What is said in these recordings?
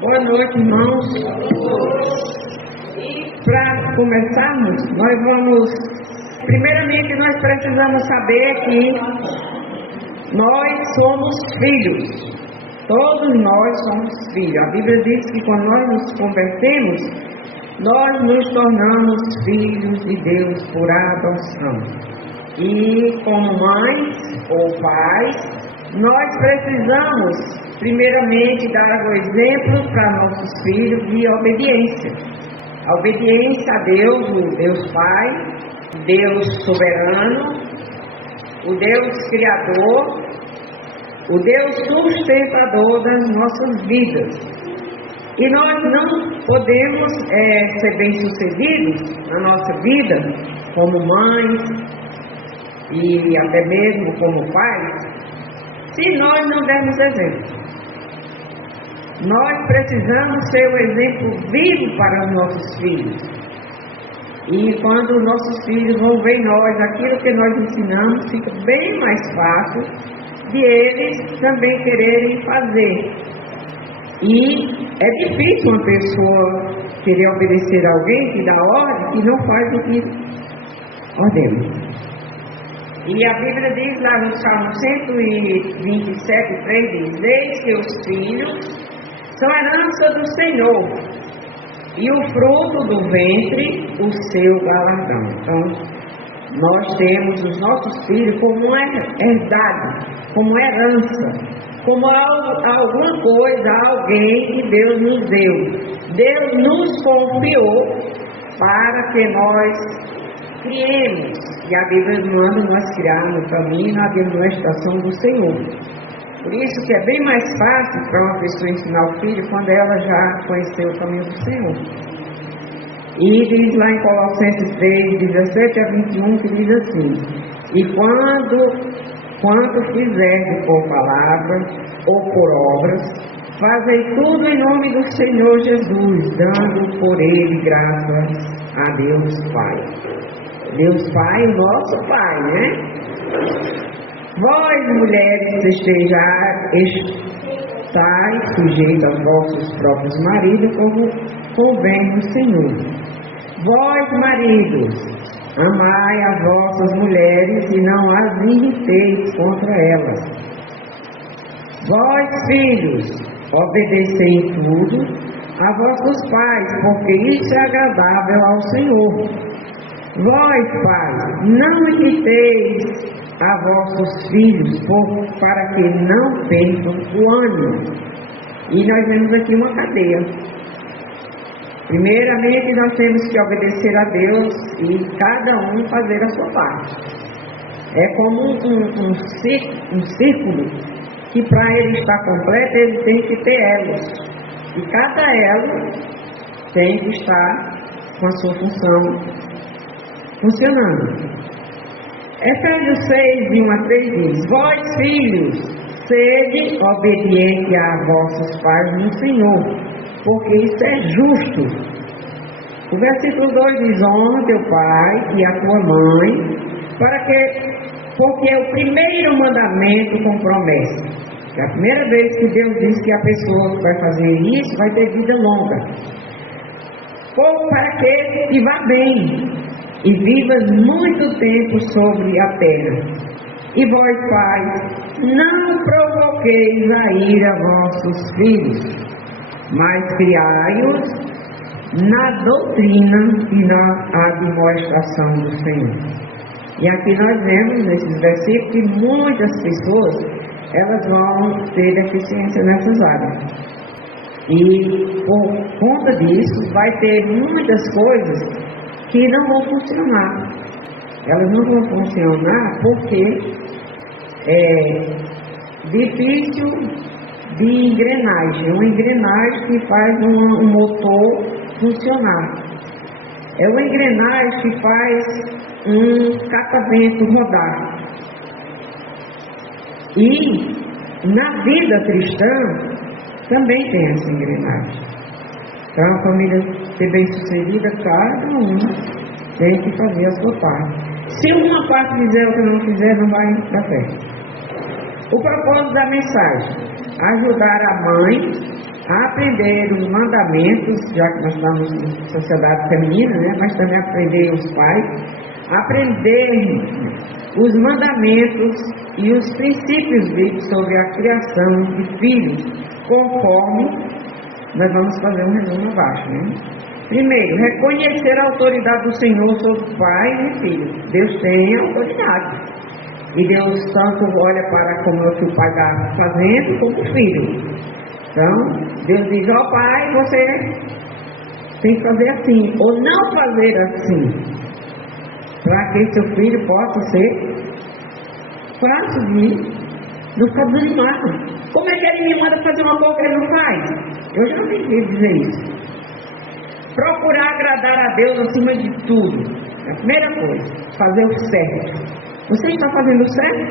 Boa noite, irmãos. E para começarmos, primeiramente nós precisamos saber que nós somos filhos. Todos nós somos filhos. A Bíblia diz que quando nós nos convertemos, nós nos tornamos filhos de Deus por adoção. E como mães ou pais, nós precisamos primeiramente dar o exemplo para nossos filhos de obediência. A obediência a Deus, o Deus Pai, Deus soberano, o Deus Criador, o Deus sustentador das nossas vidas. E nós não podemos ser bem-sucedidos na nossa vida como mães e até mesmo como pais, se nós não dermos exemplo. Nós precisamos ser um exemplo vivo para os nossos filhos. E quando os nossos filhos vão ver em nós aquilo que nós ensinamos, fica bem mais fácil de eles também quererem fazer. E é difícil uma pessoa querer obedecer a alguém que dá ordem e não faz o que ordena. E a Bíblia diz lá no Salmo 127, 3, diz: eis que os filhos são herança do Senhor, e o fruto do ventre, o seu galardão. Então, nós temos os nossos filhos como uma herdade, como herança, como alguma coisa, alguém que Deus nos deu. Deus nos confiou para que nós criemos, e a Bíblia manda nós criar no caminho, na demonstração do Senhor. Por isso que é bem mais fácil para uma pessoa ensinar o filho quando ela já conheceu o caminho do Senhor. E diz lá em Colossenses 3, 17 a 21, que diz assim: e quando fizerdes por palavra ou por obras, fazei tudo em nome do Senhor Jesus, dando por ele graças a Deus Pai. Deus Pai, o nosso Pai, né? Vós, mulheres, estáis sujeitos aos vossos próprios maridos, como convém no Senhor. Vós, maridos, amai as vossas mulheres e não as irriteis contra elas. Vós, filhos, obedecei em tudo a vossos pais, porque isso é agradável ao Senhor. Vós, pais, não irriteis a vossos filhos, para que não percam o ânimo. E nós vemos aqui uma cadeia. Primeiramente, nós temos que obedecer a Deus e cada um fazer a sua parte. É como um círculo que, para ele estar completo, ele tem que ter elos. E cada elo tem que estar com a sua função funcionando. Efésios 6, 1 a 3 diz: vós, filhos, sede obedientes a vossos pais no Senhor, porque isso é justo. O versículo 2 diz: honra teu pai e a tua mãe, porque é o primeiro mandamento com promessa. É a primeira vez que Deus diz que a pessoa que vai fazer isso vai ter vida longa. Para que te vá bem e vivas muito tempo sobre a terra. E vós, pais, não provoqueis a ira vossos filhos, mas criai-os na doutrina e na admoestação do Senhor. E aqui nós vemos nesses versículos que muitas pessoas elas vão ter deficiência nessas áreas. E por conta disso vai ter muitas coisas que não vão funcionar. Elas não vão funcionar porque é difícil de engrenagem. Uma engrenagem que faz um motor funcionar. É uma engrenagem que faz um catavento rodar. E na vida cristã também tem essa engrenagem. Para a família ser bem sucedida, cada um tem que fazer a sua parte. Se uma parte fizer, outra não fizer, não vai dar certo. O propósito da mensagem: ajudar a mãe a aprender os mandamentos, já que nós estamos em sociedade feminina, né? Mas também aprender os pais, aprender os mandamentos e os princípios bíblicos sobre a criação de filhos, conforme nós vamos fazer um resumo abaixo, né? Primeiro, reconhecer a autoridade do Senhor sobre pai e filho. Deus tem autoridade. E Deus tanto olha para como é que o pai está fazendo, como o filho. Então, Deus diz, ó pai, você tem que fazer assim, ou não fazer assim, para que seu filho possa ser fácil de não ficar desanimado. Como é que ele me manda fazer uma coisa que ele não faz? Eu já ouvi dizer isso. Procurar agradar a Deus acima de tudo. A primeira coisa, fazer o certo. Você está fazendo o certo?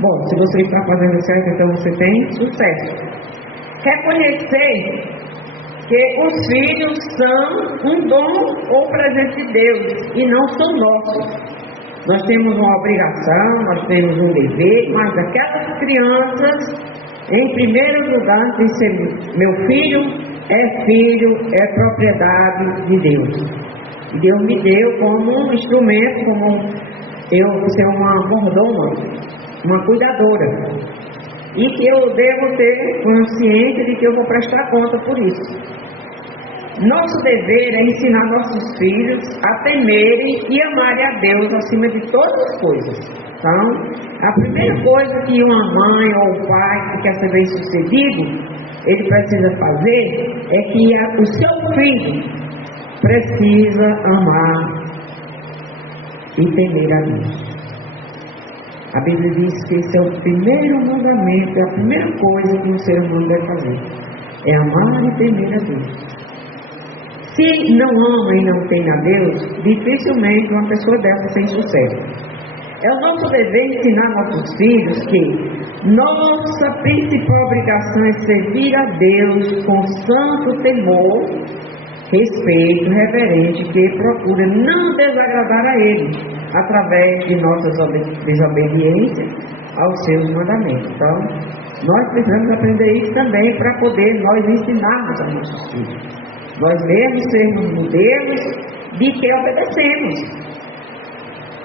Bom, se você está fazendo o certo, então você tem sucesso. Reconhecer que os filhos são um dom ou presente de Deus e não são nossos. Nós temos uma obrigação, nós temos um dever, mas aquelas crianças, em primeiro lugar, tem que ser meu filho, é propriedade de Deus. E Deus me deu como um instrumento, como eu ser uma mordoma, uma cuidadora. E que eu devo ter consciência de que eu vou prestar conta por isso. Nosso dever é ensinar nossos filhos a temerem e amarem a Deus acima de todas as coisas. Então, a primeira coisa que uma mãe ou um pai que quer ser bem sucedido, ele precisa fazer é que o seu filho precisa amar e temer a Deus. A Bíblia diz que esse é o primeiro mandamento, é a primeira coisa que um ser humano deve fazer, é amar e temer a Deus. Se não ama e não tem a Deus, dificilmente uma pessoa dessa tem sucesso. É o nosso dever ensinar nossos filhos que nossa principal obrigação é servir a Deus com santo temor, respeito, reverente, que procura não desagradar a Ele, através de nossas desobediências aos seus mandamentos. Então, nós precisamos aprender isso também para poder nós ensinarmos a nossos filhos. Nós mesmos sermos modelos de que obedecemos.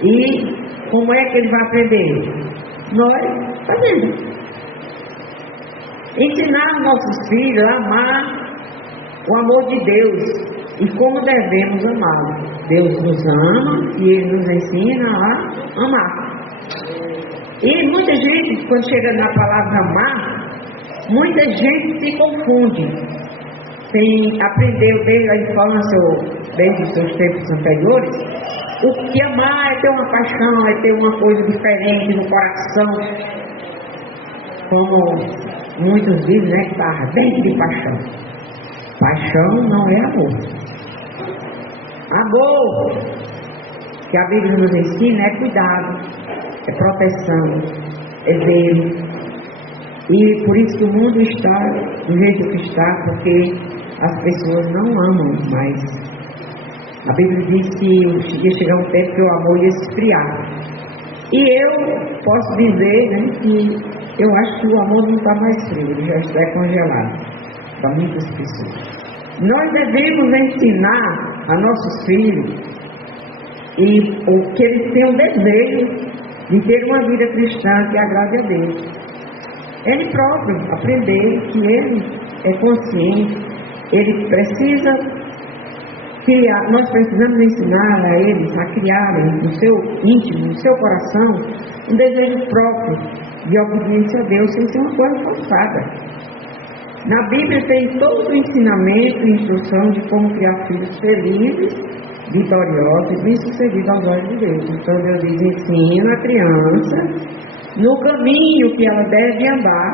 E como é que ele vai aprender? Nós fazendo. Ensinar nossos filhos a amar o amor de Deus e como devemos amá-lo. Deus nos ama e Ele nos ensina a amar. E muita gente, quando chega na palavra amar, muita gente se confunde. Aprendeu desde a infância ou desde os seus tempos anteriores, o que amar é ter uma paixão, é ter uma coisa diferente no coração, como muitos dizem, né, que está ardente de paixão. Paixão não é amor. Amor, que a Bíblia nos ensina, é cuidado, é proteção, é zelo. E por isso que o mundo está do jeito que está, porque as pessoas não amam mais. A Bíblia diz que ia chegar um tempo que o amor ia esfriar. E eu posso dizer, né, que eu acho que o amor não está mais frio, ele já está congelado para muitas pessoas. Nós devemos ensinar a nossos filhos que eles tenham desejo de ter uma vida cristã que agrade a Deus. Ele próprio aprender que ele é consciente, ele precisa criar, nós precisamos ensinar a eles a criarem no seu íntimo, no seu coração, um desejo próprio de obediência a Deus, sem ser uma coisa forçada. Na Bíblia tem todo o ensinamento e instrução de como criar filhos felizes, vitoriosos e bem-sucedidos aos olhos de Deus. Então Deus diz, ensina a criança no caminho que ela deve andar,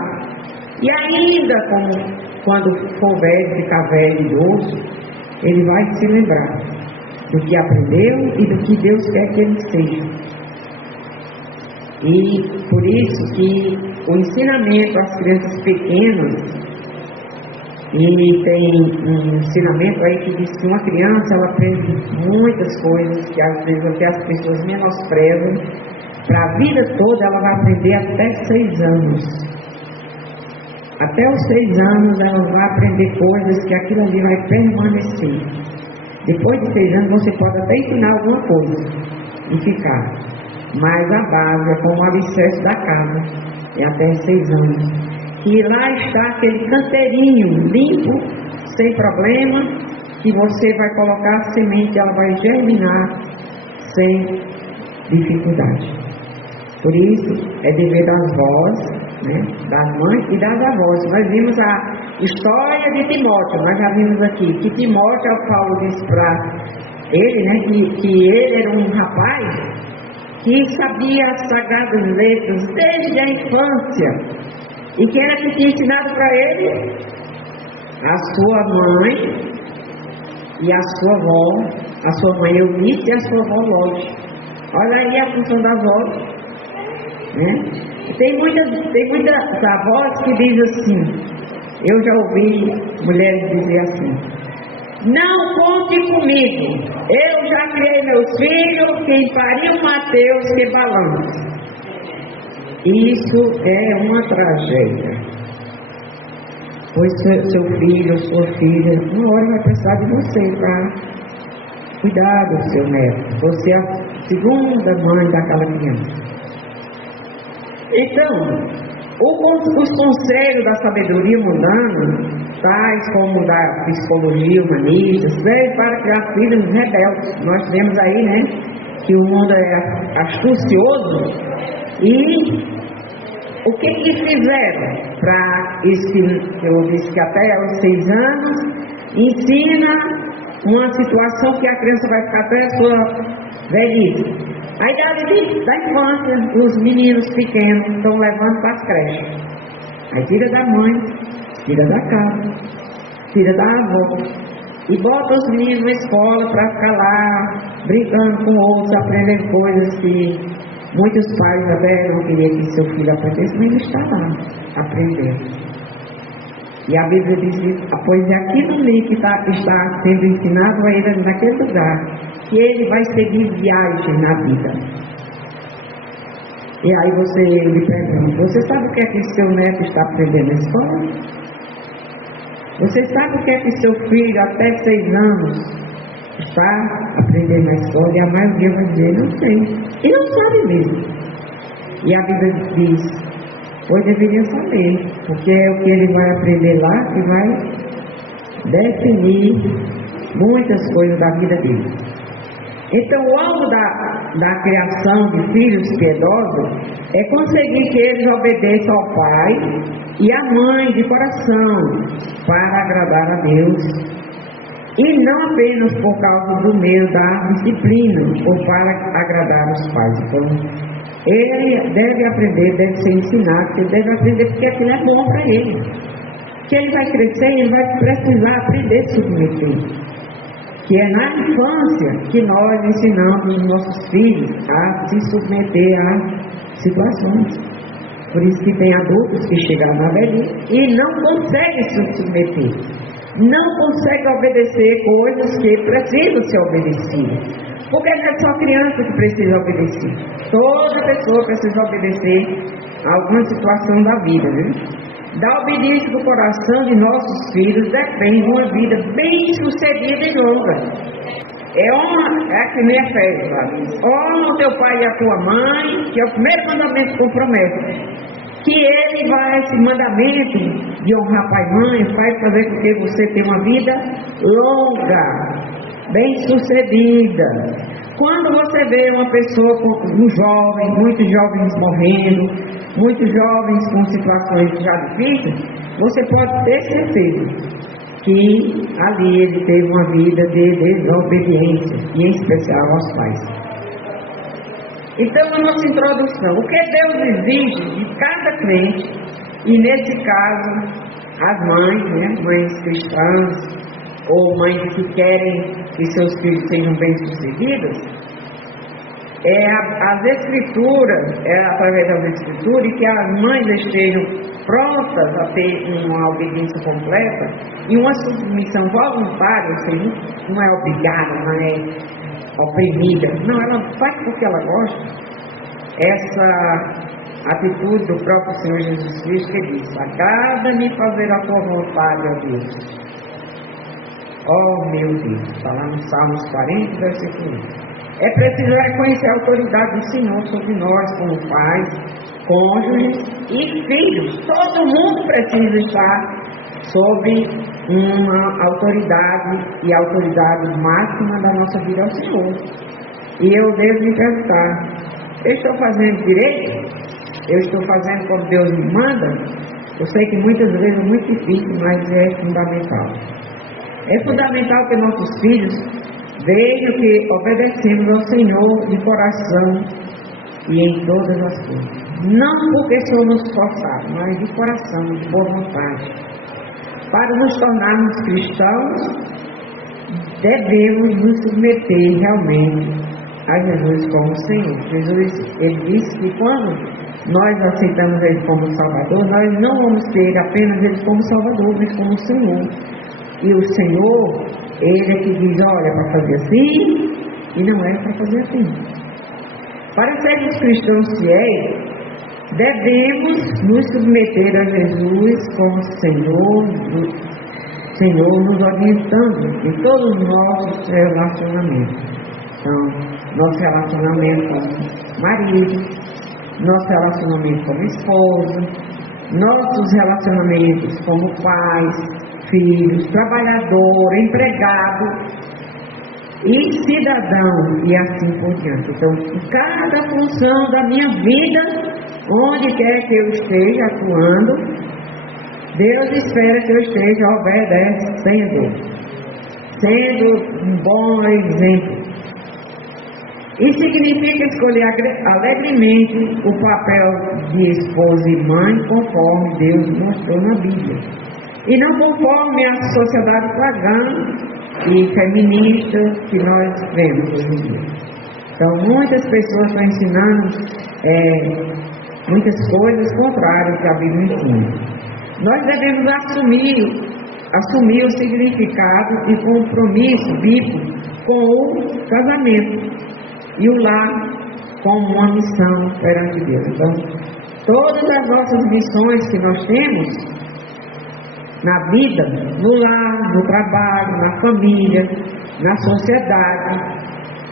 e ainda quando for velho, ficar velho e idoso, ele vai se lembrar do que aprendeu e do que Deus quer que ele seja. E por isso que o ensinamento às crianças pequenas, e tem um ensinamento aí que diz que uma criança ela aprende muitas coisas que às vezes até as pessoas menosprezam. Para a vida toda ela vai aprender até 6 anos. até os 6 anos ela vai aprender coisas que aquilo ali vai permanecer. Depois de 6 anos você pode até ensinar alguma coisa e ficar. Mas a base é como o alicerce da casa, é até 6 anos. E lá está aquele canteirinho limpo, sem problema, que você vai colocar a semente, ela vai germinar sem dificuldade. Por isso, é dever das vós, né, das mães e das avós. Nós vimos a história de Timóteo, nós já vimos aqui, que Timóteo, Paulo disse para ele, né, que ele era um rapaz que sabia as sagradas letras desde a infância. E quem era que tinha ensinado para ele? A sua mãe e a sua avó, a sua mãe Eunice e a sua avó Lourdes. Olha aí a função da avó, né? Tem muitas avós que dizem assim, eu já ouvi mulheres dizer assim, não conte comigo, eu já criei meus filhos, quem pariu Mateus que balança. Isso é uma tragédia, pois seu filho ou sua filha, uma hora vai precisar de você para cuidar do seu neto. Você é a segunda mãe daquela criança. Então, os conselhos da sabedoria mundana, tais como da psicologia humanista, servem para criar filhos rebeldes. Nós vemos aí, né, que o mundo é astucioso. E o que fizeram para isso que eu disse que até aos 6 anos ensina uma situação que a criança vai ficar até a sua velhice. A idade da infância, os meninos pequenos estão levando para as creches. Aí tira da mãe, tira da casa, tira da avó e bota os meninos na escola para ficar lá brincando com outros, aprendendo coisas que muitos pais até não queriam que seu filho aprendesse, mas ele está lá, aprendendo. E a Bíblia diz, pois é aquilo ali que está sendo ensinado a ele naquele lugar, que ele vai seguir viagem na vida. E aí você lhe pergunta, você sabe o que é que seu neto está aprendendo na escola? Você sabe o que é que seu filho até 6 anos está aprendendo na escola? E a maioria vai dizer, não sei. E não sabe mesmo. E a Bíblia diz, pois deveria saber, porque é o que ele vai aprender lá que vai definir muitas coisas da vida dele. Então o alvo da criação de filhos piedosos é conseguir que eles obedeçam ao pai e à mãe de coração para agradar a Deus. E não apenas por causa do meio da disciplina ou para agradar os pais. Então, ele deve aprender, deve ser ensinado, ele deve aprender porque aquilo é bom para ele. Que ele vai crescer e ele vai precisar aprender a se submeter. Que é na infância que nós ensinamos os nossos filhos a se submeter a situações. Por isso que tem adultos que chegam na velhice e não conseguem se submeter. Não consegue obedecer coisas que precisam ser obedecidas. Porque não é só criança que precisa obedecer. Toda pessoa precisa obedecer a alguma situação da vida, viu? Da obediência do coração de nossos filhos depende uma vida bem sucedida e longa. É que nem Efésios. Honra o teu pai e a tua mãe, que é o primeiro mandamento com promessa. Que ele vai, esse mandamento de honrar pai e mãe, vai fazer com que você tenha uma vida longa, bem sucedida. Quando você vê uma pessoa, um jovem, muitos jovens morrendo, muitos jovens com situações já difíceis, você pode ter certeza que ali ele teve uma vida de desobediência, e em especial aos pais. Então, a nossa introdução, o que Deus exige de cada crente, e nesse caso, as mães, né, mães cristãs, ou mães que querem que seus filhos sejam bem-sucedidos, as escrituras, através das escrituras, e que as mães estejam prontas a ter uma obediência completa e uma submissão voluntária, ou seja, não é obrigada, não é oprimida, não, ela faz porque ela gosta. atitude do próprio Senhor Jesus Cristo, que diz: agrada-me fazer a tua vontade, ó Deus. Ó meu Deus, está lá no Salmos 40, versículo 1. É preciso reconhecer a autoridade do Senhor sobre nós, como pais, cônjuges e filhos. Todo mundo precisa estar sob uma autoridade, e a autoridade máxima da nossa vida é o Senhor. E eu devo me perguntar: eu estou fazendo direito? Eu estou fazendo como Deus me manda? Eu sei que muitas vezes é muito difícil, mas é fundamental. É fundamental que nossos filhos vejam que obedecemos ao Senhor de coração e em todas as coisas. Não porque somos forçados, mas de coração, de boa vontade. Para nos tornarmos cristãos, devemos nos submeter realmente a Jesus como Senhor. Jesus, Ele disse que quando nós aceitamos Ele como Salvador, nós não vamos ter apenas Ele como Salvador, mas como Senhor. E o Senhor, Ele é que diz: olha, para fazer assim, e não é para fazer assim. Para sermos cristãos fiéis, devemos nos submeter a Jesus como Senhor nos orientando em todos os nossos relacionamentos. Então, nosso relacionamento como marido, nosso relacionamento como esposa, nossos relacionamentos como pais, filhos, trabalhador, empregado e cidadão, e assim por diante. Então, em cada função da minha vida, onde quer que eu esteja atuando, Deus espera que eu esteja sendo um bom exemplo. Isso significa escolher alegremente o papel de esposa e mãe, conforme Deus mostrou na Bíblia, e não conforme a sociedade pagã e feminista que nós vemos hoje em dia. Então, muitas pessoas estão ensinando muitas coisas contrárias que a Bíblia ensina. Nós devemos assumir o significado e compromisso bíblico com o casamento e o lar como uma missão perante Deus. Então, todas as nossas missões que nós temos na vida, no lar, no trabalho, na família, na sociedade,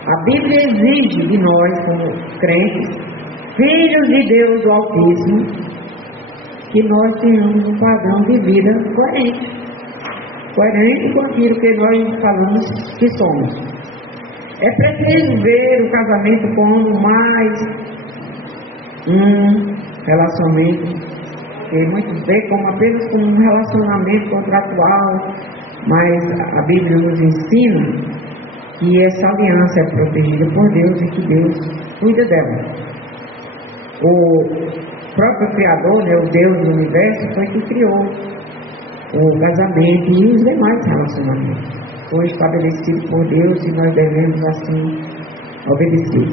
a Bíblia exige de nós, como crentes, filhos de Deus do Altíssimo, que nós tenhamos um padrão de vida coerente com aquilo que nós falamos que somos. É preciso ver o casamento como mais um relacionamento, que muitos veem como apenas como um relacionamento contratual, mas a Bíblia nos ensina que essa aliança é protegida por Deus e que Deus cuida dela. O próprio Criador, o Deus do Universo, foi que criou o casamento e os demais relacionamentos. Foi estabelecido por Deus e nós devemos assim obedecer.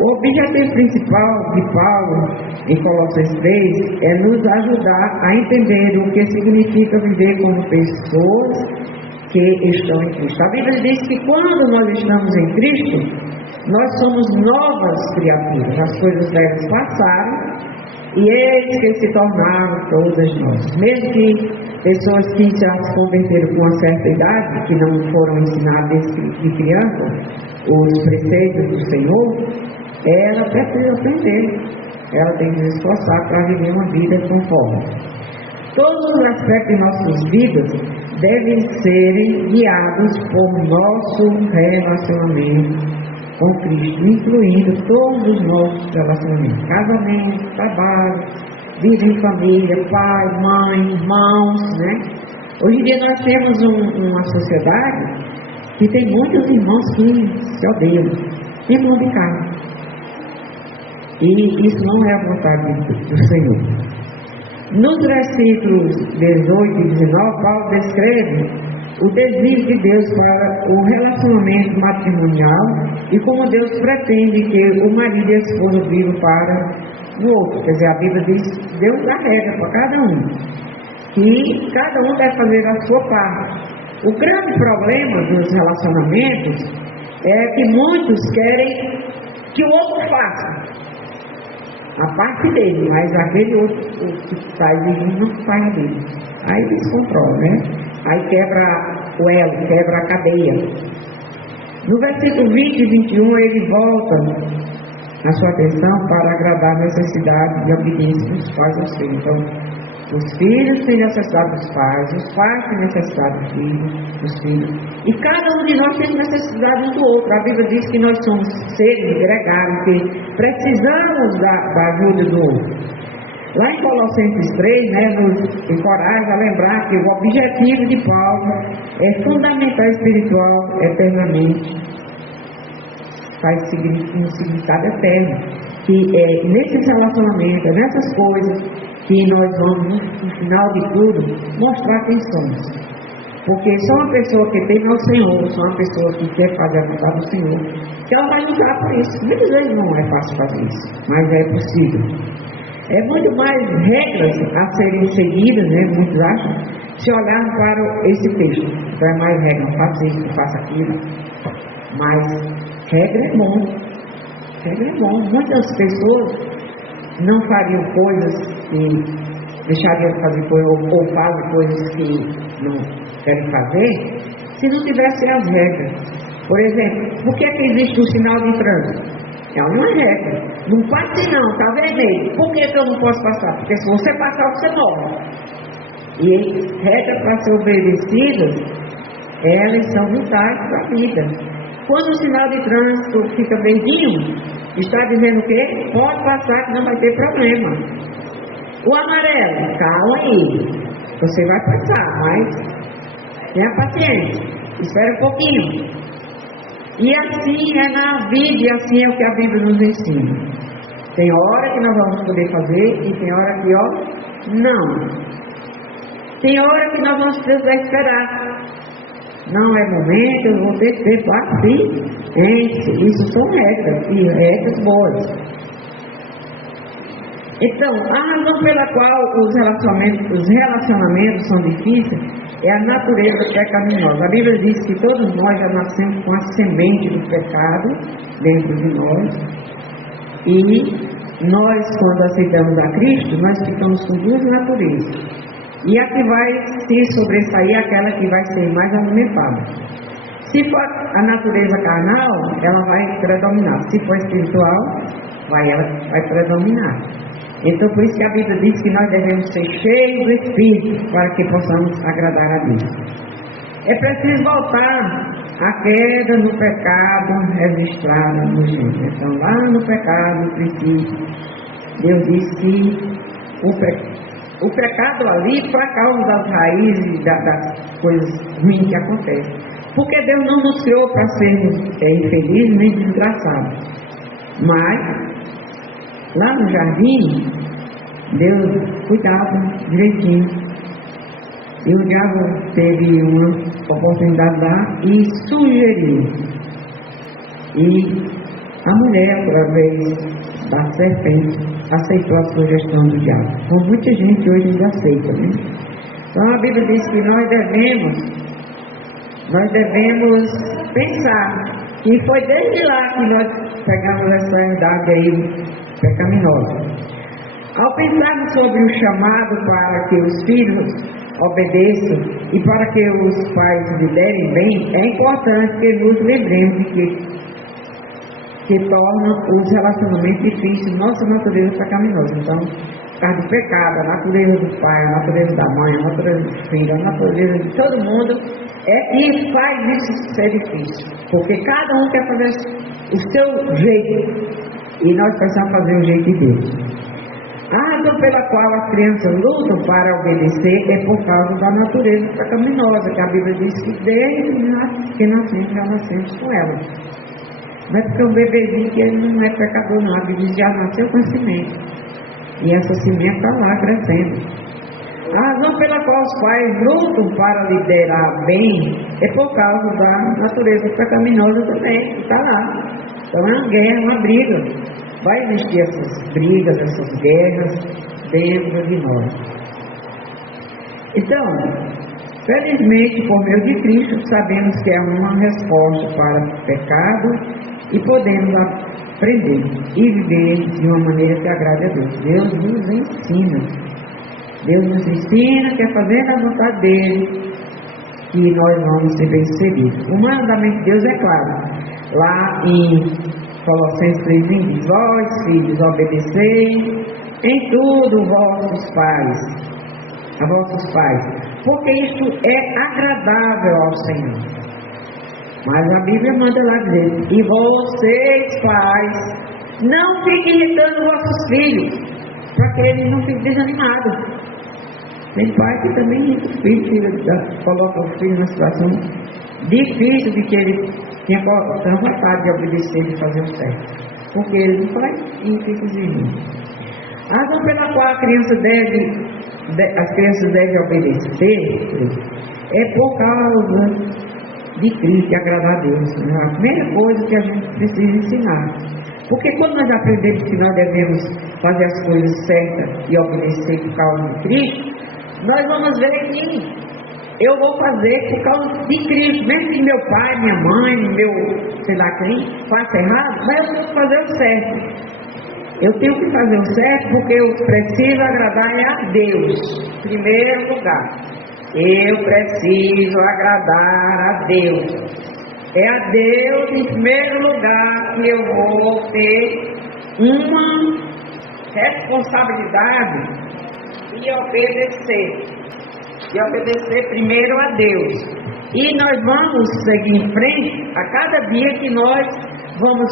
O objetivo principal de Paulo em Colossenses 3 é nos ajudar a entender o que significa viver como pessoas que estão em Cristo. A Bíblia diz que quando nós estamos em Cristo, nós somos novas criaturas. As coisas velhas passaram e eis que se tornaram todas novas. Mesmo que pessoas que já se converteram com uma certa idade, que não foram ensinadas de criança os preceitos do Senhor, ela precisa aprender. Ela tem que se esforçar para viver uma vida conforme. Todos os aspectos de nossas vidas devem serem guiados por nosso relacionamento com Cristo, incluindo todos os nossos relacionamentos: casamento, trabalho, vida em família, pai, mãe, irmãos, né? Hoje em dia nós temos uma sociedade que tem muitos irmãos que se odeiam, irmão de carne. E isso não é a vontade do Senhor. Nos versículos 18 e 19, Paulo descreve o desejo de Deus para o relacionamento matrimonial e como Deus pretende que o marido e a esposa vivam para o outro. Quer dizer, a Bíblia diz: Deus dá regra para cada um, e cada um deve fazer a sua parte. O grande problema dos relacionamentos é que muitos querem que o outro faça. a parte dele, mas aquele outro que está exigindo não faz dele. Aí descontrola, né? Aí quebra o elo, quebra a cadeia. No versículo 20 e 21, ele volta a sua atenção para agradar a necessidade de obediência dos pais aos filhos. Então, os filhos têm necessidade dos pais, os pais têm necessidade dos filhos. E cada um de nós tem necessidade um do outro. A Bíblia diz que nós somos seres gregários, que precisamos da ajuda do outro. Lá em Colossenses 3, nos encoraja a lembrar que o objetivo de Paulo é fundamentar espiritual eternamente. Faz um significado eterno. Que é nesses relacionamentos, é nessas coisas que nós vamos, no final de tudo, mostrar quem somos. Porque só uma pessoa que tem ao Senhor, só uma pessoa que quer fazer a vontade do Senhor, que ela vai lutar por isso. Muitas vezes não é fácil fazer isso, mas é possível. É muito mais regras a serem seguidas, muitos acham, se olhar para esse texto. Então é mais regra, faça isso, faça aquilo. Mas regra é bom. Regra é bom. Muitas pessoas não fariam coisas que deixariam de fazer coisas ou fazem coisas que não querem fazer se não tivessem as regras. Por exemplo, por que é que existe o sinal de trânsito? É uma regra. Não passe não, está vermelho. Por que eu não posso passar? Porque se você passar, você morre. E regras para ser obedecidas, elas são vitais para a vida. Quando o sinal de trânsito fica verdinho, está dizendo o quê? Pode passar que não vai ter problema. O amarelo, calma aí. Você vai passar, mas tenha paciência. Espere um pouquinho. E assim é na vida, e assim é o que a Bíblia nos ensina. Tem hora que nós vamos poder fazer e tem hora que, não. Tem hora que nós vamos precisar esperar. Não é momento, eu vou ter paciência. Isso são regras, e regras boas. Então, a razão pela qual os relacionamentos são difíceis é a natureza pecaminosa. A Bíblia diz que todos nós já nascemos com a semente do pecado dentro de nós. E nós, quando aceitamos a Cristo, nós ficamos com duas naturezas. E a que vai se sobressair é aquela que vai ser mais aumentada. Se for a natureza carnal, ela vai predominar. Se for espiritual, ela vai predominar. Então, por isso que a Bíblia diz que nós devemos ser cheios do Espírito para que possamos agradar a Deus. É preciso voltar à queda no pecado registrado no Gênesis. Então, lá no pecado, no princípio, Deus disse que o pecado ali foi a causa das raízes das coisas ruins que acontecem. Porque Deus não nos criou para sermos infelizes nem desgraçados. Mas lá no jardim, Deus cuidava direitinho. E o diabo teve uma oportunidade lá e sugeriu. E a mulher, através da serpente, aceitou a sugestão do diabo. Como muita gente hoje ainda aceita, né? Então a Bíblia diz que nós devemos pensar. E foi desde lá que nós pegamos essa herdade aí pecaminosa. Ao pensarmos sobre o chamado para que os filhos obedeçam e para que os pais liderem bem, é importante que nos lembremos de que torna os relacionamentos difíceis, nossa natureza pecaminosa. Então, por causa do pecado, a natureza do pai, a natureza da mãe, a natureza do filho, a natureza de todo mundo, que faz isso ser difícil. Porque cada um quer fazer o seu jeito. E nós precisamos fazer o jeito de Deus. A razão pela qual as crianças lutam para obedecer é por causa da natureza pecaminosa, que a Bíblia diz que desde que nascemos, já nascemos com ela. Não é porque um bebezinho que ele não é pecador, não. A Bíblia diz que já nasceu com a semente. E essa semente está lá crescendo. A razão pela qual os pais lutam para liderar bem é por causa da natureza pecaminosa também, que está lá. Então é uma guerra, uma briga. Vai existir essas brigas, essas guerras dentro de nós. Então, felizmente, por meio de Cristo, sabemos que é uma resposta para o pecado e podemos aprender e viver de uma maneira que agrade a Deus. Deus nos ensina. Deus nos ensina que é fazendo a vontade dele que nós vamos ser bem-sucedidos. O mandamento de Deus é claro. Lá em Colossenses 3:20 diz: vós, filhos, obedecei em tudo a vossos pais, porque isto é agradável ao Senhor. Mas a Bíblia manda lá dizer: e vocês, pais, não fiquem irritando vossos filhos, para que eles não fiquem desanimados. Tem pai que também irrita o filho, coloca o filho numa situação difícil de que ele tinha tanta vontade de obedecer e fazer o certo, porque ele não faz e fica exigindo. A razão pela qual as crianças devem obedecer é por causa de Cristo e agradar a Deus. É a primeira coisa que a gente precisa ensinar. Porque quando nós aprendemos que nós devemos fazer as coisas certas e obedecer por causa de Cristo, nós vamos ver que eu vou fazer por causa de Cristo, mesmo que meu pai, minha mãe, meu sei lá quem, faça errado, mas eu tenho que fazer o certo. Eu tenho que fazer o certo porque eu preciso agradar a Deus, em primeiro lugar. Eu preciso agradar a Deus. É a Deus, em primeiro lugar, que eu vou ter uma responsabilidade de obedecer. De obedecer primeiro a Deus. E nós vamos seguir em frente a cada dia que nós vamos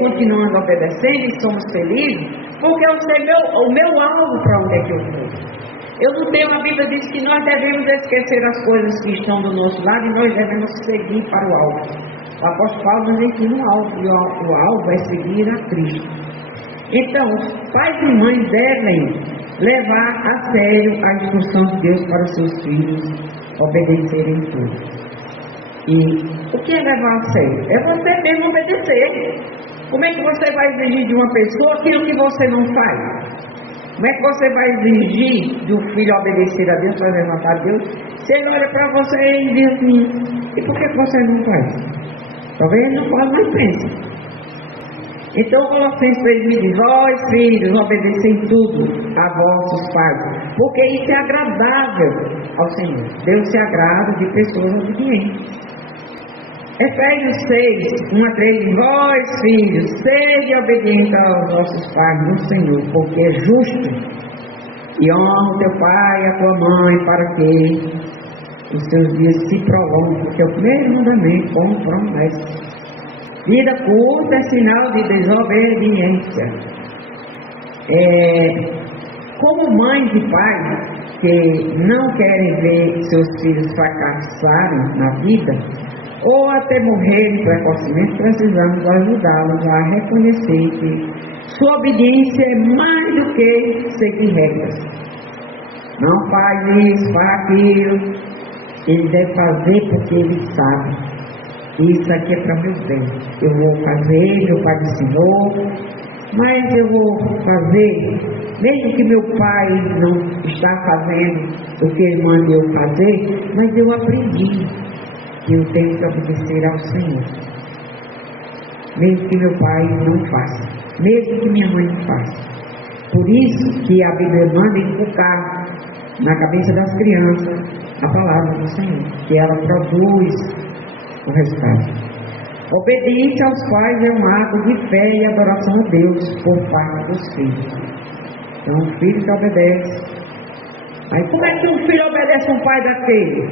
continuando obedecendo e somos felizes, porque eu sei o meu alvo para onde é que eu vou. Eu não tenho, a Bíblia diz que nós devemos esquecer as coisas que estão do nosso lado e nós devemos seguir para o alvo. O apóstolo Paulo nos ensina um alvo, e o alvo é seguir a Cristo. Então, os pais e mães devem levar a sério a instrução de Deus para os seus filhos obedecerem tudo. E o que é levar a sério? É você mesmo obedecer. Como é que você vai exigir de uma pessoa aquilo que você não faz? Como é que você vai exigir de um filho obedecer a Deus, fazer a vontade de Deus, se ele olha para você e diz assim: e por que você não faz? Talvez ele não pode, mas pense. Então, Colossenses 3 diz: vós, filhos, obedecem tudo a vossos pais, porque isso é agradável ao Senhor. Deus se agrada de pessoas obedientes. Efésios 6, 1 a 3: vós, filhos, sede obedientes aos vossos pais no Senhor, porque é justo. E honra o teu pai e a tua mãe, para que os teus dias se prolonguem, porque é o primeiro mandamento, como promessa. Vida curta é sinal de desobediência. Como mães e pais que não querem ver seus filhos fracassarem na vida, ou até morrerem precocemente, precisamos ajudá-los a reconhecer que sua obediência é mais do que seguir regras. Não faz isso, faz aquilo. Ele deve fazer porque ele sabe. Isso aqui é para meu bem. Eu vou fazer, meu pai me ensinou, mas eu vou fazer, mesmo que meu pai não está fazendo o que ele manda eu fazer, mas eu aprendi que eu tenho que obedecer ao Senhor. Mesmo que meu pai não faça, mesmo que minha mãe não faça. Por isso que a Bíblia manda inculcar na cabeça das crianças a palavra do Senhor, que ela produz o resultado. Obediência aos pais é um ato de fé e adoração a Deus por parte dos filhos. Então, o filho que obedece. Aí, como é que um filho obedece a um pai daquele?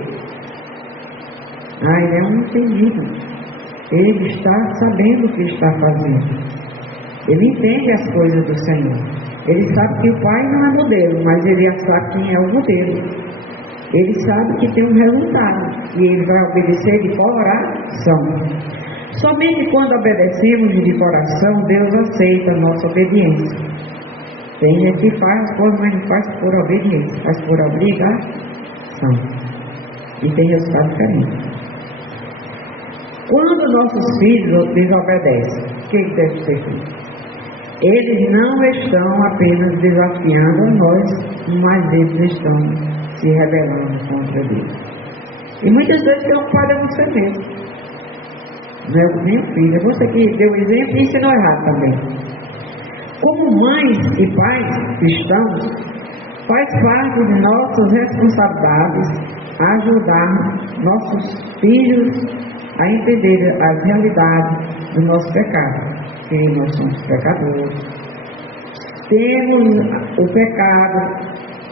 Ele é um entendido. Ele está sabendo o que está fazendo. Ele entende as coisas do Senhor. Ele sabe que o pai não é modelo, mas ele sabe quem é o modelo. Ele sabe que tem um resultado e ele vai obedecer de coração. Somente quando obedecemos de coração, Deus aceita a nossa obediência. Tem gente que faz as coisas, mas não faz por obediência, faz por obrigação. E tem resultado diferente. Quando nossos filhos desobedecem, o que deve ser feito? Eles não estão apenas desafiando a nós, mas eles estão se rebelando contra Deus. E muitas vezes quem é o culpado é você mesmo. Não é nem o filho, é você que deu o exemplo e ensinou errado também. Como mães e pais cristãos, faz parte de nossas responsabilidades ajudar nossos filhos a entender as realidades do nosso pecado, que nós somos pecadores. Temos o pecado,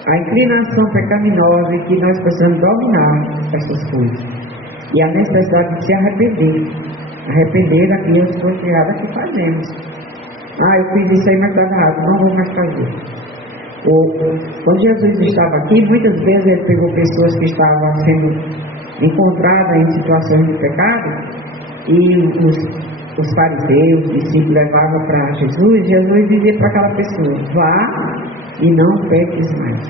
a inclinação pecaminosa e que nós precisamos dominar essas coisas. E a necessidade de se arrepender daquilo que foi criado que fazemos. Eu fiz isso aí, mas estava errado, não vou mais fazer. Quando Jesus estava aqui, muitas vezes ele pegou pessoas que estavam sendo encontradas em situações de pecado e os fariseus, os discípulos levavam para Jesus e Jesus dizia para aquela pessoa: vá e não peques mais.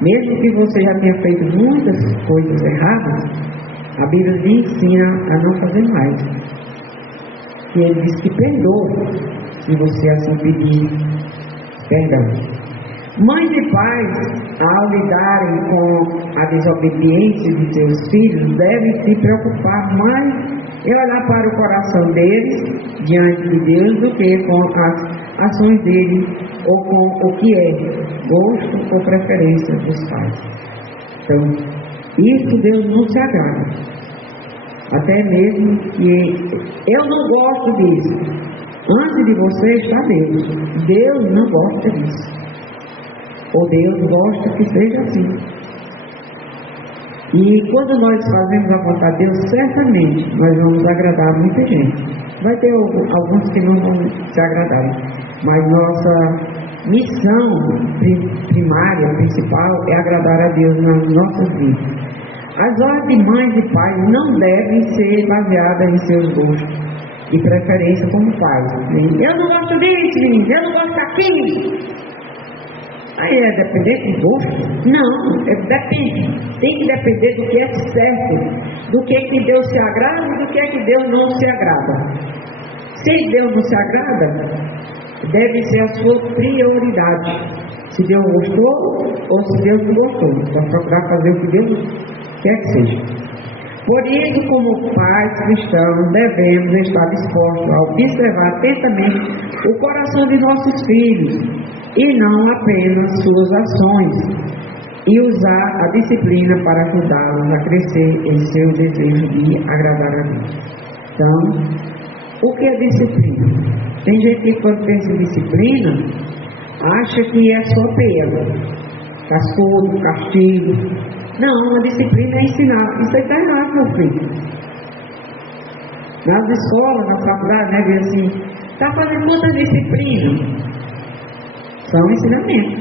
Mesmo que você já tenha feito muitas coisas erradas, a Bíblia lhe ensina a não fazer mais. E ele diz que perdoa se você assim pedir perdão. Mães e pais, ao lidarem com a desobediência de seus filhos, devem se preocupar mais em olhar para o coração deles diante de Deus do que com as ações deles ou com o que é gosto ou preferência dos pais. Então, isso Deus não se agrada. Até mesmo que eu não gosto disso. Antes de você está Deus. Deus não gosta disso. Ou Deus gosta que seja assim. E quando nós fazemos a vontade de Deus, certamente nós vamos agradar muita gente. Vai ter alguns que não vão se agradar. Mas nossa missão primária, principal, é agradar a Deus nas nossas vidas. As ordens de mães e pais não devem ser baseadas em seus gostos e preferência como pais. Eu não gosto disso, eu não gosto daquilo. Aí é depender do gosto? Não, depende. Tem que depender do que é certo, do que Deus se agrada e do que Deus não se agrada. Se Deus não se agrada, deve ser a sua prioridade. Se Deus gostou ou se Deus não gostou. Vai procurar fazer o que Deus quer que seja. Por isso, como pais cristãos, devemos estar dispostos a observar atentamente o coração de nossos filhos e não apenas suas ações, e usar a disciplina para ajudá-los a crescer em seu desejo de agradar a Deus. Então, o que é disciplina? Tem gente que quando pensa em disciplina, acha que é só pena, cascudo, castigo. Não, a disciplina é ensinar. Isso aí está errado, meu filho. Nas escolas, na faculdade, né, diz assim, está fazendo muita disciplina. São ensinamentos.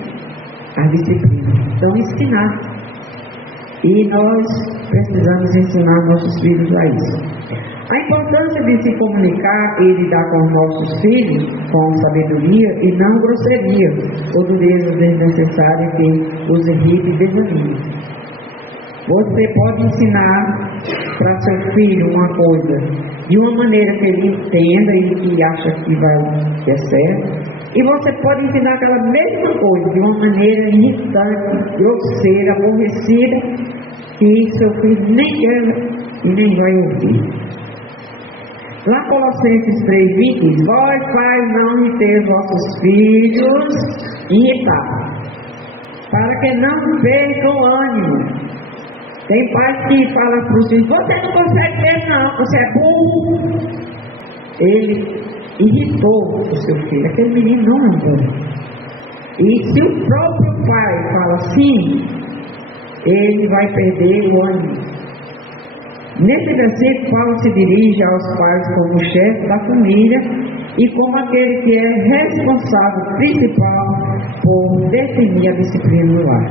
As disciplinas são ensinar. E nós precisamos ensinar nossos filhos a isso. A importância de se comunicar e lidar com os nossos filhos com sabedoria e não grosseria ou dureza desnecessária que os irrita e desanime. Você pode ensinar para seu filho uma coisa de uma maneira que ele entenda e que acha que vai ser certo. E você pode ensinar aquela mesma coisa de uma maneira irritante, grosseira, aborrecida, que seu filho nem quer e nem vai ouvir. Lá Colossenses 3:20 diz: vós pais não irriteis vossos filhos irritados, para que não percam ânimo. Tem pais que falam para os filhos: você não consegue ver não, você é burro. Ele irritou o seu filho. Aquele menino não é bom. E se o próprio pai fala assim, ele vai perder o ânimo. Nesse versículo, Paulo se dirige aos pais como chefe da família e como aquele que é responsável principal por definir a disciplina no lar.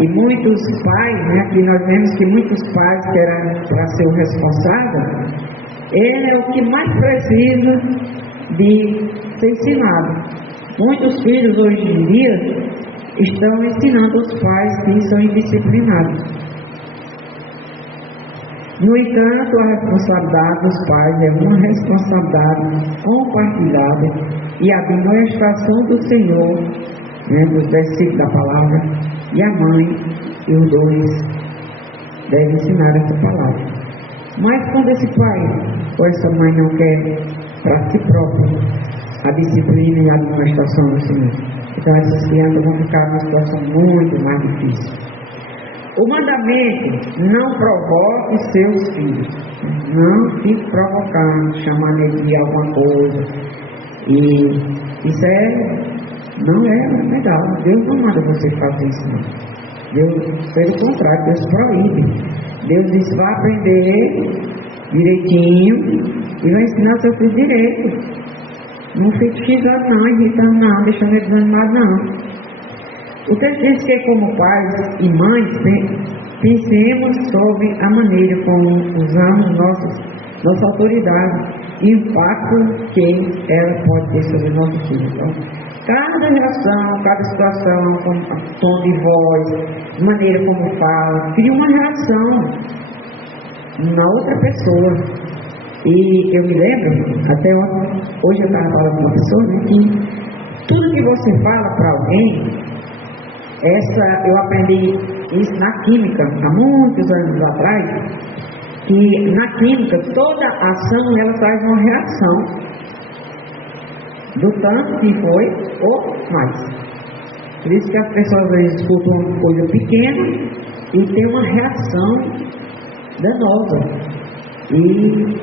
E muitos pais, né, que nós vemos que muitos pais que eram para ser o responsável, ele é o que mais precisa de ser ensinado. Muitos filhos hoje em dia estão ensinando os pais que são indisciplinados. No entanto, a responsabilidade dos pais é uma responsabilidade compartilhada e a administração do Senhor, né, dos versículos da palavra, e a mãe e os dois devem ensinar essa palavra. Mas quando esse pai ou essa mãe não quer para si próprio a disciplina e a administração do Senhor, então essas crianças vão ficar numa situação muito mais difícil. O mandamento: não provoque seus filhos. Não fique provocando, chamando ele de alguma coisa. E isso não é legal. Deus não manda você fazer isso, não. Deus, pelo contrário, Deus proíbe. Deus diz: vai aprender direitinho e vai ensinar seu filho direito. Não fique xingando não, irritando não, deixando ele desanimado não. O texto diz que, como pais e mães, pensemos sobre a maneira como usamos nossa autoridade e o impacto que ela pode ter sobre o nosso filho. Então, cada reação, cada situação, com tom de voz, maneira como fala, cria uma reação na outra pessoa. E eu me lembro, até hoje eu estava falando com uma pessoa, né, que tudo que você fala para alguém, eu aprendi isso na química, há muitos anos atrás, que na química toda ação ela traz uma reação, do tanto que foi ou mais. Por isso que as pessoas às vezes escutam uma coisa pequena e tem uma reação danosa. E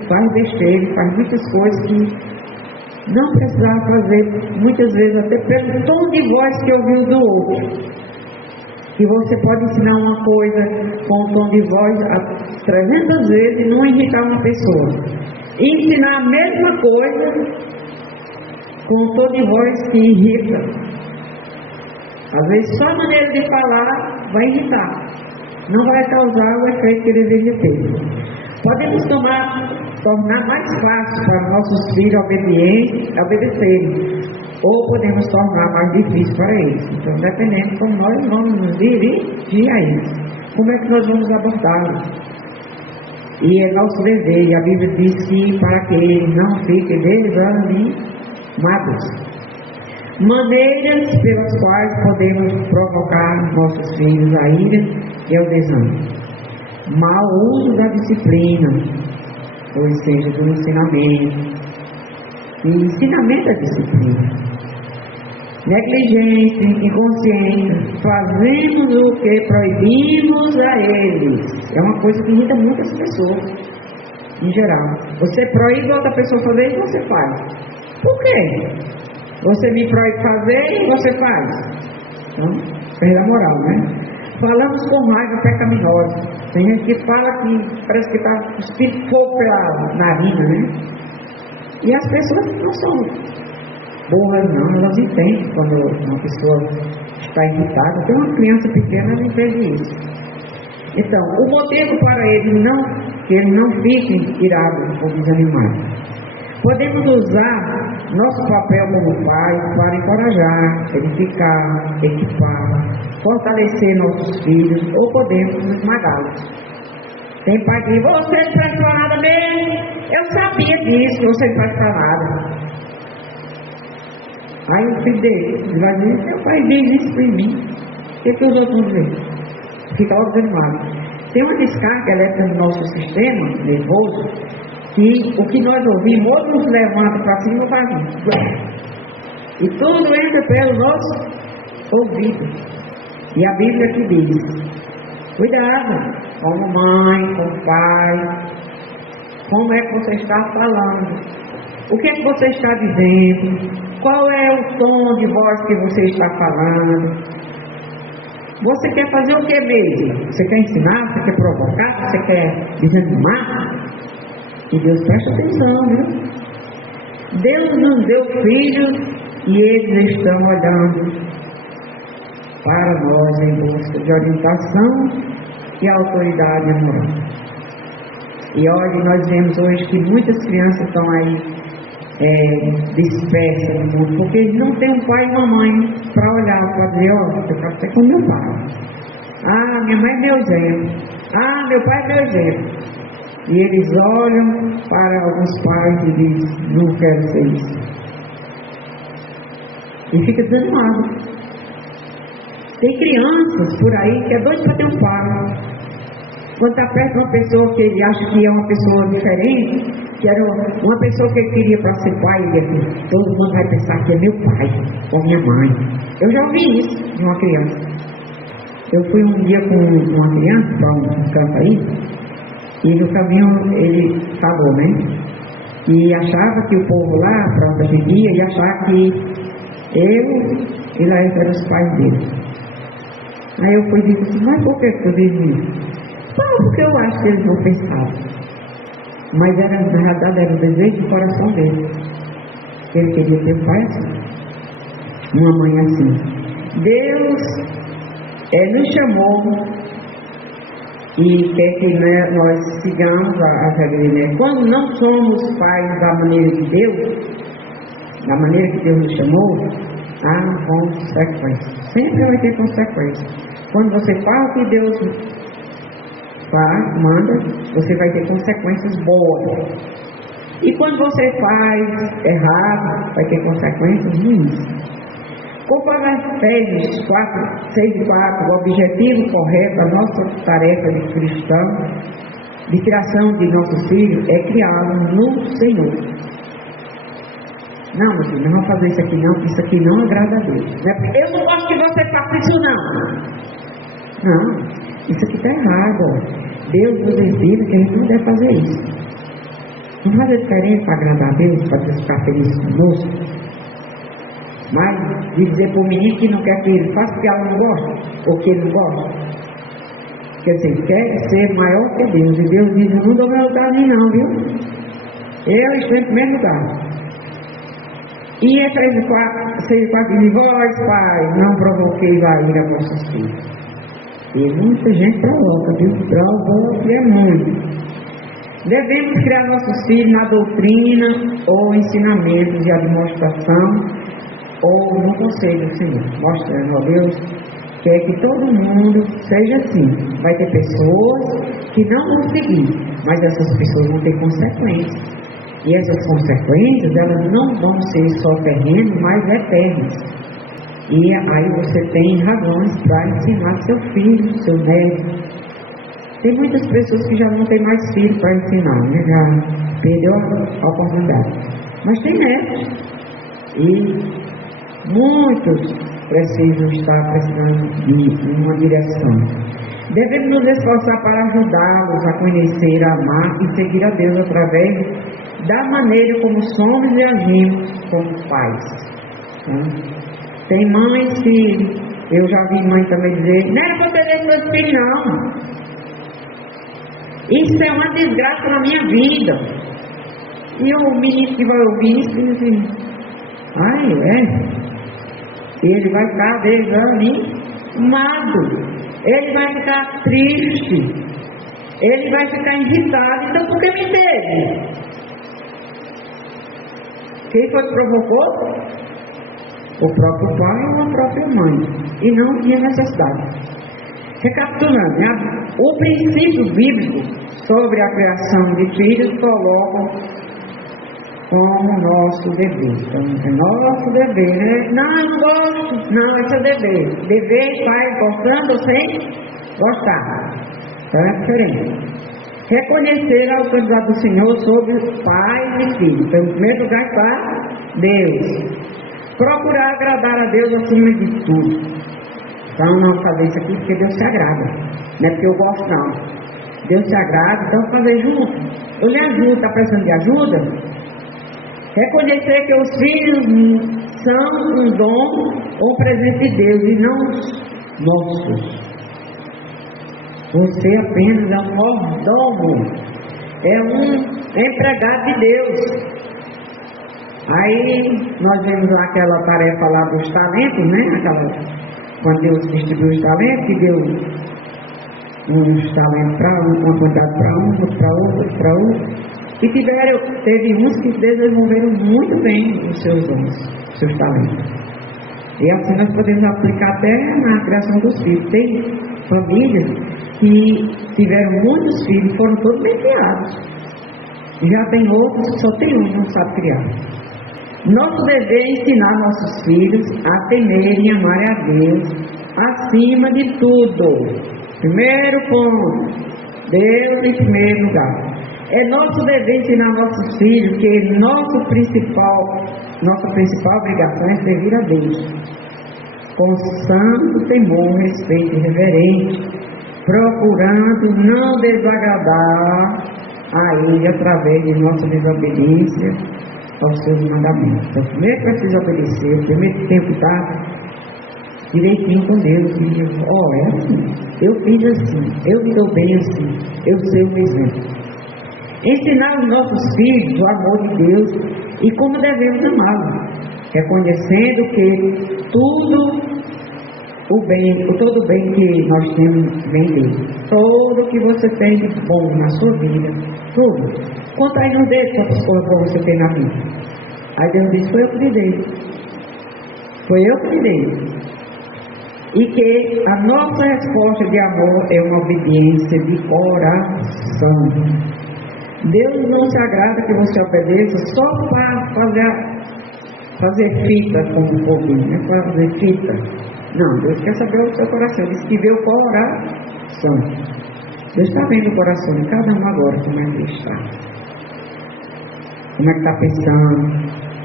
faz besteira, faz muitas coisas que não precisava fazer, muitas vezes até pelo tom de voz que ouviu do outro. E você pode ensinar uma coisa com um tom de voz 300 vezes e não irritar uma pessoa. E ensinar a mesma coisa com um tom de voz que irrita. Às vezes só a maneira de falar vai irritar. Não vai causar o efeito que deveria ter. Podemos tornar mais fácil para nossos filhos obedecerem, ou podemos tornar mais difícil para eles. Então, dependendo de como nós vamos nos dirigir a eles, como é que nós vamos abordá-los. E é nosso dever, e a Bíblia diz que para que eles não fiquem desanimados. Maneiras pelas quais podemos provocar nossos filhos a ira e ao desânimo. Mau uso da disciplina, ou seja, do ensinamento. E ensinamento é disciplina. Negligência, inconsciência, fazemos o que proibimos a eles. É uma coisa que irrita muitas pessoas, em geral. Você proíbe outra pessoa fazer e você faz. Por quê? Você me proíbe fazer e você faz. Então, perde a moral, né? Falamos com raiva pecaminosa. Tem gente que fala que parece que está cuspindo fogo pela narina, né? E as pessoas não são boas, não. Elas entendem quando uma pessoa está irritada. Tem uma criança pequena, ela entende isso. Então, o motivo para que eles não fiquem irados ou desanimados. Podemos usar nosso papel como pai para encorajar, edificar, equipar, fortalecer nossos filhos, ou podemos esmagá-los. Tem pai que diz: você não presta para nada mesmo. Eu sabia disso, que você não presta para nada. Aí o filho dele vai dizer: meu pai diz isso para mim. O que os outros vão dizer? Fica logo desanimado. Tem uma descarga elétrica no nosso sistema nervoso, que o que nós ouvimos, outro nos levanta para cima e faz. E tudo entra pelo nosso ouvido. E a Bíblia que diz: cuidado, como mãe, como pai, como é que você está falando, o que é que você está dizendo, qual é o tom de voz que você está falando. Você quer fazer o que mesmo? Você quer ensinar? Você quer provocar? Você quer desanimar? E Deus presta atenção, viu? Deus nos deu filhos e eles estão olhando para nós em busca de orientação e autoridade amorosa. E olha, nós vemos hoje que muitas crianças estão aí dispersas no mundo, porque eles não têm um pai e uma mãe para olhar, para dizer: ó, eu quero ser com meu pai. Ah, minha mãe é meu exemplo. Ah, meu pai é meu exemplo. E eles olham para alguns pais e dizem: não quero ser isso. E fica desanimado. Tem crianças por aí que é doido para ter um pai. quando está perto de uma pessoa que ele acha que é uma pessoa diferente, que era uma pessoa que ele queria para ser pai, ele assim, todo mundo vai pensar que é meu pai ou minha mãe. Eu já ouvi isso de uma criança. Eu fui um dia com uma criança para um canto aí, e no caminho ele falou, né? E achava que o povo lá, para onde a gente ia achava que eu e lá eram os pais dele. Aí eu fui e disse assim, mas por que tu diz isso? Não, porque eu acho que eles não pensavam. Mas era, na realidade era o desejo do coração dele. Ele queria ter pai assim, uma mãe assim. Deus nos chamou e quer que nós sigamos as regras, né? Quando não somos pais da maneira de Deus, da maneira que Deus nos chamou, há consequências. Sempre vai ter consequências. Quando você faz o que Deus manda, você vai ter consequências boas. E quando você faz errado, vai ter consequências ruins. Conforme Efésios 6:4, o objetivo correto da nossa tarefa de cristão, de criação de nossos filhos, é criá-los no Senhor. Não, meu filho, não vamos fazer isso aqui não agrada a Deus. Eu não gosto que você faça isso não. Não, isso aqui está errado. Deus nos ensina que a gente não deve fazer isso. Não fazer diferente para agradar a Deus, para Deus ficar feliz conosco. Mas de dizer para o menino que não quer que ele faça porque ela não gosta, ou que ele não gosta. Quer dizer, quer ser maior que Deus. E Deus diz, eu não dou meu lugar a mim não, viu? Eu estou em primeiro lugar. E Efésios 6:4 diz, vós, pai, não provoqueis a ira a vossos filhos. E muita gente provoca, viu? Provoca é muito. Devemos criar nossos filhos na doutrina ou ensinamentos de administração ou no conselho do Senhor, mostrando a Deus que é que todo mundo seja assim. Vai ter pessoas que não vão seguir, mas essas pessoas vão ter consequências. E essas consequências, elas não vão ser só terrenas, mas eternas. E aí você tem razões para ensinar seu filho, seu neto. Tem muitas pessoas que já não tem mais filho para ensinar, né? Já perdeu a oportunidade. Mas tem netos. E muitos precisam estar precisando de uma direção. Devemos nos esforçar para ajudá-los a conhecer, a amar e seguir a Deus através da maneira como somos e agimos como pais. Tem mães que eu já vi mãe também dizer, não é para ter meus filhos não. Isso é uma desgraça na minha vida. E o menino que vai ouvir isso diz assim, ele vai ficar desanimado, ele vai ficar triste, ele vai ficar irritado. Então por que me teve? Quem foi que provocou? O próprio pai ou a própria mãe. E não tinha necessidade. Recapitulando, o princípio bíblico sobre a criação de filhos coloca como nosso dever. Então, é nosso dever, né? Não, eu não gosto. Não, esse é dever. Dever faz gostando ou sem gostar. Então é diferente. Reconhecer a autoridade do Senhor sobre pais e filhos. Então, em primeiro lugar está Deus. Procurar agradar a Deus acima de tudo. Então, não fazer isso aqui porque Deus se agrada. Não é porque eu gosto, não. Deus se agrada, então fazer junto. Eu lhe ajudo, está precisando de ajuda? Reconhecer que os filhos são um dom ou um presente de Deus e não nossos. Você apenas é um mordomo, é um empregado de Deus. Aí nós vemos lá aquela tarefa lá dos talentos, né? Quando Deus distribuiu os talentos, que deu uns talentos para um, uma quantidade para um, outro para outro, para outro. E teve uns que desenvolveram muito bem os seus dons, seus talentos. E assim nós podemos aplicar até na criação dos filhos. Tem famílias que tiveram muitos filhos, foram todos bem criados. Já tem outros que só tem um, não sabe criar. Nosso dever é ensinar nossos filhos a temerem e amarem a Deus acima de tudo. Primeiro ponto. Deus em primeiro lugar. É nosso dever ensinar nossos filhos que nossa principal obrigação é servir a Deus, com santo temor, respeito e reverente, procurando não desagradar a Ele através de nossa desobediência aos seus mandamentos. Então, primeiro precisa obedecer, primeiro tem que estar direitinho com Deus. E é assim, eu fiz assim, eu me dou bem assim, eu sei o exemplo. Ensinar os nossos filhos o amor de Deus e como devemos amá-lo, reconhecendo que todo o bem que nós temos vem dele. Todo o que você tem de bom na sua vida, tudo. Conta aí nos dedos quantas coisas para você ter na vida. Aí Deus disse, foi eu que lhe dei. Foi eu que lhe dei. E que a nossa resposta de amor é uma obediência de coração. Deus não se agrada que você obedeça só para fazer fita com o foguinho, né? Para fazer fita. Não, Deus quer saber o seu coração. Ele diz que vê o coração. Deus está vendo o coração de cada um agora, como é que está. Como é que está pensando,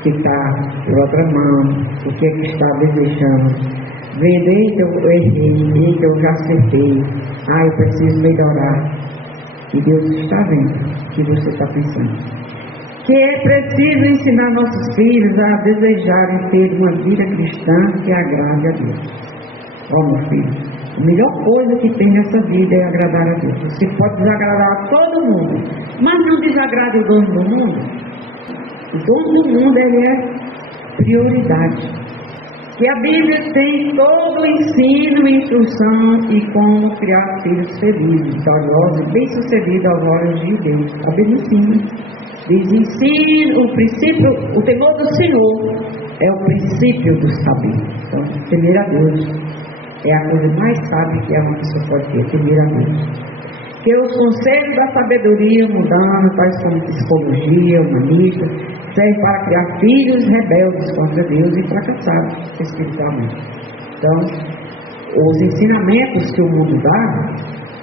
que está programando, o que é que está desejando. Vendo, eita, eu errei, eita, eu já acertei, eu preciso melhorar. E Deus está vendo o que você está pensando. Que é preciso ensinar nossos filhos a desejarem ter uma vida cristã que agrade a Deus. Meu filho, a melhor coisa que tem nessa vida é agradar a Deus. Você pode desagradar a todo mundo, mas não desagrade o dono do mundo. O dono do mundo, ele é prioridade. Que a Bíblia tem todo o ensino e instrução e como criar filhos felizes, vitoriosos e bem-sucedidos aos olhos de Deus. A Bíblia ensina. Diz, ensina o princípio, o temor do Senhor é o princípio do saber. Então, temer a Deus é a coisa mais sábia que uma pessoa pode ter, temer a Deus. Que os conselhos da sabedoria mudando, tais como psicologia, humanista, serve para criar filhos rebeldes contra Deus e fracassados espiritualmente. Então, os ensinamentos que o mundo dá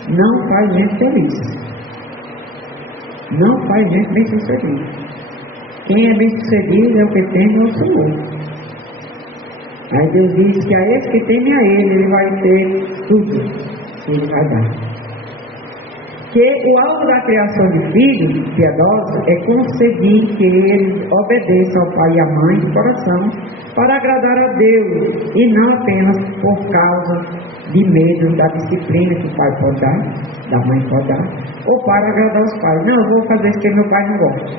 não faz gente feliz. Não faz gente bem sucedido. Quem é bem sucedido é o que teme ao Senhor. Aí Deus diz que a esse que teme a Ele vai ter tudo que Ele vai dar. Que o alvo da criação de filhos piedosos é conseguir que eles obedeçam ao pai e à mãe de coração para agradar a Deus e não apenas por causa de medo da disciplina que o pai pode dar, da mãe pode dar, ou para agradar os pais. Não, eu vou fazer isso porque meu pai não gosta.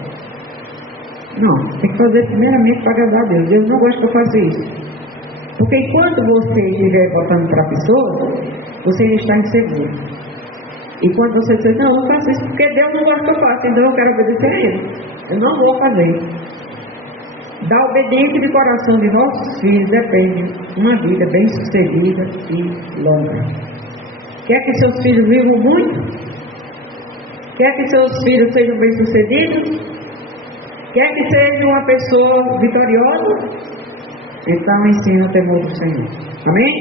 Não, tem que fazer primeiramente para agradar a Deus. Deus não gosta que eu faça isso. Porque enquanto você estiver botando para a pessoa, você está inseguro. E quando você diz, não, eu não faço isso porque Deus não gosta que eu faça, então eu quero obedecer a Ele. Eu não vou fazer. Da obediência de coração de nossos filhos depende uma vida bem sucedida e longa. Quer que seus filhos vivam muito? Quer que seus filhos sejam bem sucedidos? Quer que seja uma pessoa vitoriosa? Então ensina o temor do Senhor. Amém?